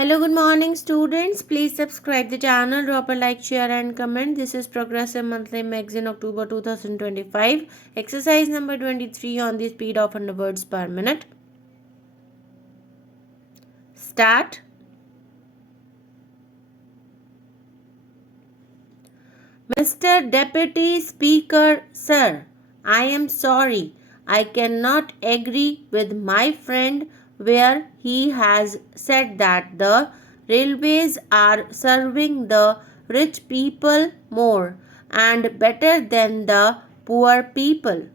Hello, good morning students. Please subscribe the channel, drop a like, share and comment. This is Progressive Monthly Magazine October 2025. Exercise number 23 on the speed of 100 words per minute. Start. Mr. Deputy Speaker, sir, I am sorry. I cannot agree with my friend where he has said that the railways are serving the rich people more and better than the poor people.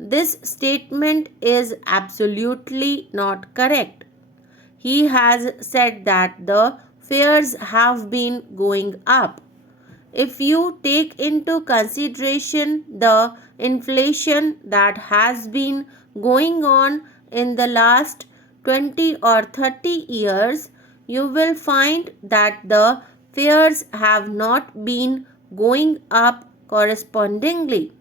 This statement is absolutely not correct. He has said that the fares have been going up. If you take into consideration the inflation that has been going on in the last 20 or 30 years, you will find that the fares have not been going up correspondingly.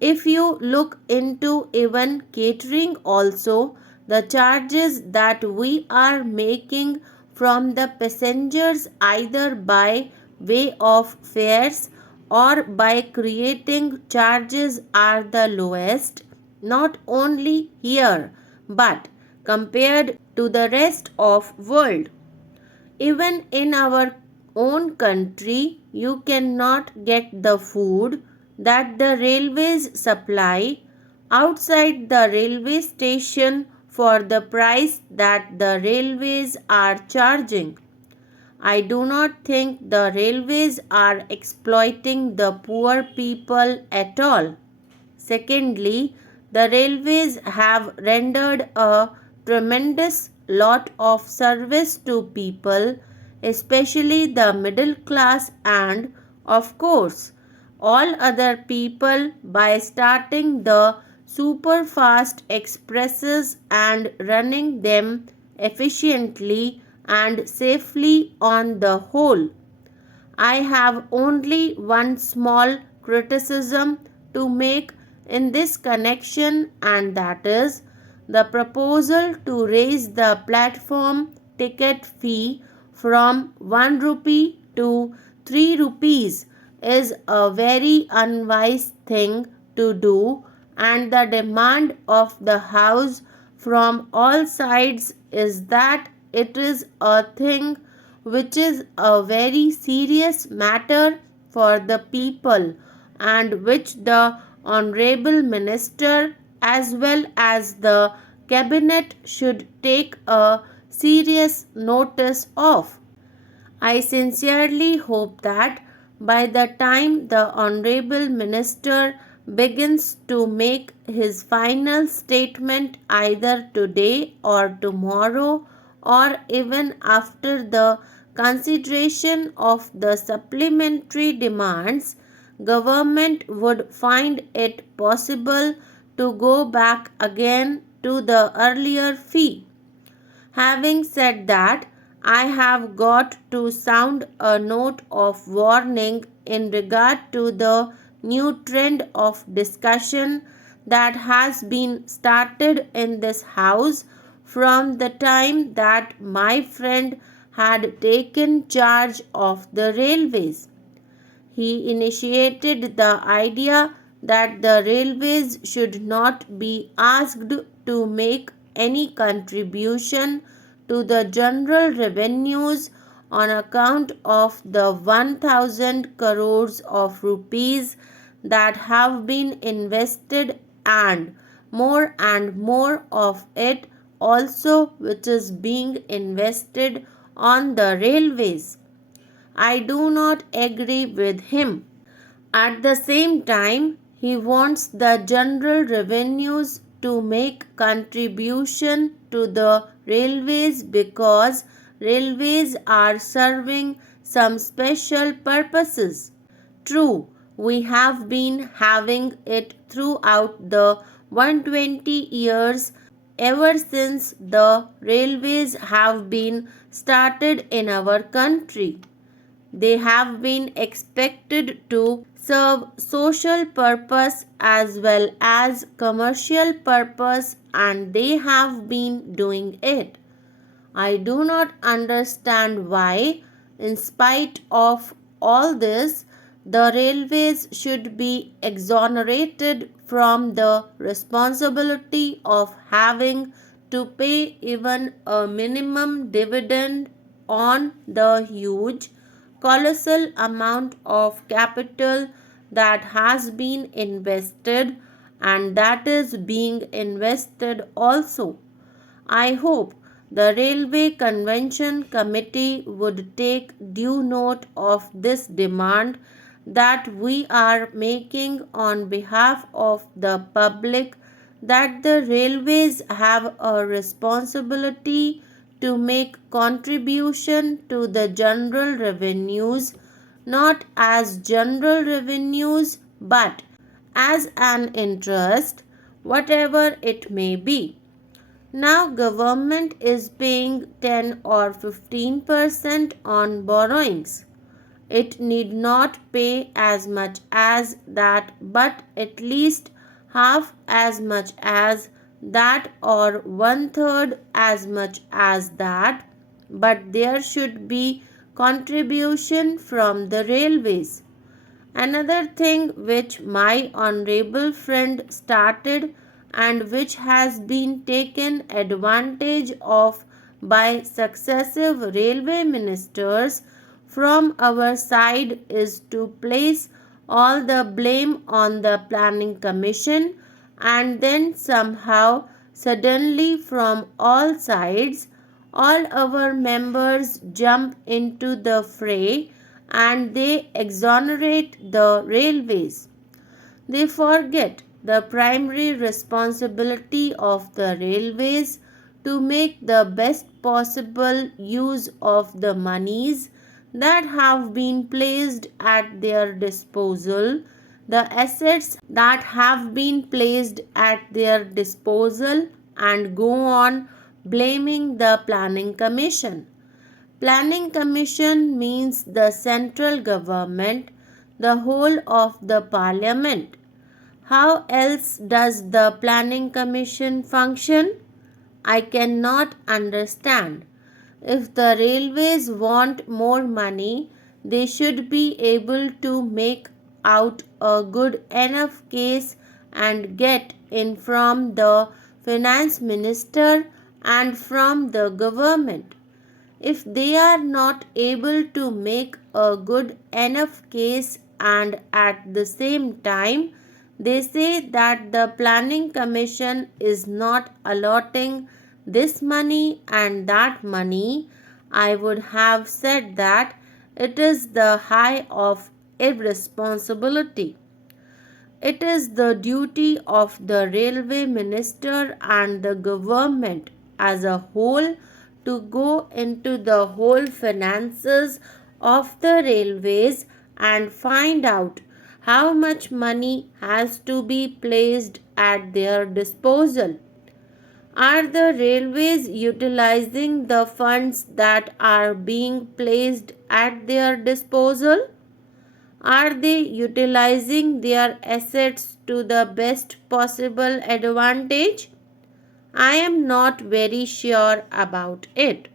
If you look into even catering also, the charges that we are making from the passengers either by way of fares or by creating charges are the lowest, not only here but compared to the rest of world. Even in our own country, you cannot get the food that the railways supply outside the railway station for the price that the railways are charging. I do not think the railways are exploiting the poor people at all. Secondly, the railways have rendered a tremendous lot of service to people, especially the middle class and, of course, all other people by starting the super fast expresses and running them efficiently and safely on the whole. I have only one small criticism to make in this connection, and that is the proposal to raise the platform ticket fee from 1 rupee to 3 rupees is a very unwise thing to do, and the demand of the house from all sides is that it is a thing which is a very serious matter for the people and which the Honorable Minister as well as the Cabinet should take a serious notice of. I sincerely hope that by the time the Honorable Minister begins to make his final statement either today or tomorrow or even after the consideration of the supplementary demands, government would find it possible to go back again to the earlier fee. Having said that, I have got to sound a note of warning in regard to the new trend of discussion that has been started in this house from the time that my friend had taken charge of the railways. He initiated the idea that the railways should not be asked to make any contribution to the general revenues on account of the 1000 crores of rupees that have been invested and more of it also which is being invested on the railways. I do not agree with him. At the same time, he wants the general revenues to make contribution to the railways because railways are serving some special purposes. True, we have been having it throughout the 120 years ever since the railways have been started in our country. They have been expected to serve social purpose as well as commercial purpose, and they have been doing it. I do not understand why, in spite of all this, the railways should be exonerated from the responsibility of having to pay even a minimum dividend on the huge, colossal amount of capital that has been invested and that is being invested also. I hope the Railway Convention Committee would take due note of this demand that we are making on behalf of the public, that the railways have a responsibility to make contribution to the general revenues, not as general revenues but as an interest, whatever it may be. Now government is paying 10 or 15% on borrowings. It need not pay as much as that, but at least half as much as that or one third as much as that. But there should be contribution from the railways. Another thing which my honorable friend started and which has been taken advantage of by successive railway ministers from our side is to place all the blame on the planning commission, and then somehow suddenly from all sides all our members jump into the fray and they exonerate the railways. They forget the primary responsibility of the railways to make the best possible use of the monies that have been placed at their disposal, the assets that have been placed at their disposal, and go on blaming the planning commission. Planning commission means the central government, the whole of the parliament. How else does the planning commission function? I cannot understand. If the railways want more money, they should be able to make out a good enough case and get in from the finance minister and from the government. If they are not able to make a good enough case and at the same time they say that the planning commission is not allotting this money and that money, I would have said that it is the high of irresponsibility. It is the duty of the railway minister and the government as a whole to go into the whole finances of the railways and find out how much money has to be placed at their disposal. Are the railways utilizing the funds that are being placed at their disposal? Are they utilizing their assets to the best possible advantage? I am not very sure about it.